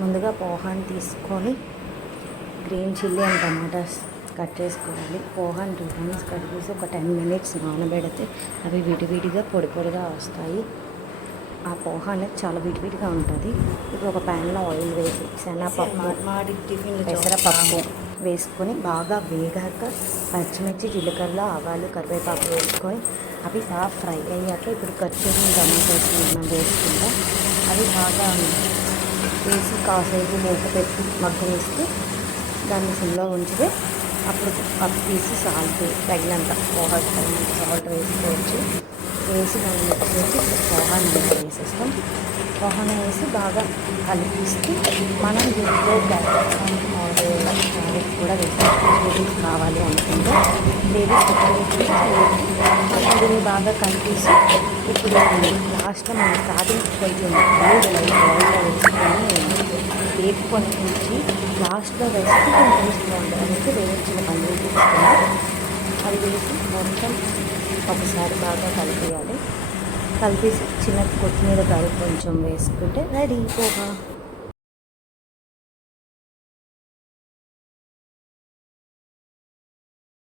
ముందుగా పోహాన్ని తీసుకొని green chilli and tomatoes cut చేసుకోవాలి. పోహాన్ని 2 times కట్ చేసి ఒక 10 minutes నానబెడితే అవి విడివిడిగా పొడి పొడిగా వస్తాయి. ఆ పోహా అనేది చాలా విడివిడిగా ఉంటుంది. ఇప్పుడు ఒక ప్యాన్లో ఆయిల్ వేసి శనగపప్పు, పెసరపప్పు వేసుకొని బాగా వేగాక పచ్చిమిర్చి, జీలకర్ర, ఆవాలు, కరివేపాకు వేసుకొని అవి బాగా ఫ్రై అయ్యాక ఇప్పుడు కట్ చేసిన టమాటోస్ మనం వేసుకుంటాం. అవి బాగా వేసి కాసేపు మూత పెట్టి మగ్గనిస్తే దాన్ని సిమ్లో ఉంచితే అప్పుడు పప్పు తీసి సాల్ట్ తగినంత పోహా తగినంత సాల్ట్ వేసుకోవచ్చు. వేసి దాన్ని మిక్స్ చేసి పోహాని వేసేస్తాం. పోహాని వేసి బాగా కలిపిస్తే మనం దీంట్లో క్యారెట్ కూడా వేసుకోవచ్చు. గ్రేవీ కావాలి అనుకుంటే గ్రేవీ మనం దీన్ని బాగా కలిపేసి ఇప్పుడు లాస్ట్లో మనం స్టార్టింగ్ కొంచెం బాయిల్లో వేసుకొని వేపుకొని ఉంచి లాస్ట్లో వేస్తే కొంచెం టేస్ట్గా ఉంటుంది. అందుకే వేయించిన పన్నీర్ తీసుకొని అది వేసి మొత్తం ఒకసారి బాగా కలిపేయాలి. కలిపేసి చిన్న కొత్తిమీర కలిపి కొంచెం వేసుకుంటే రెడీ పోహా.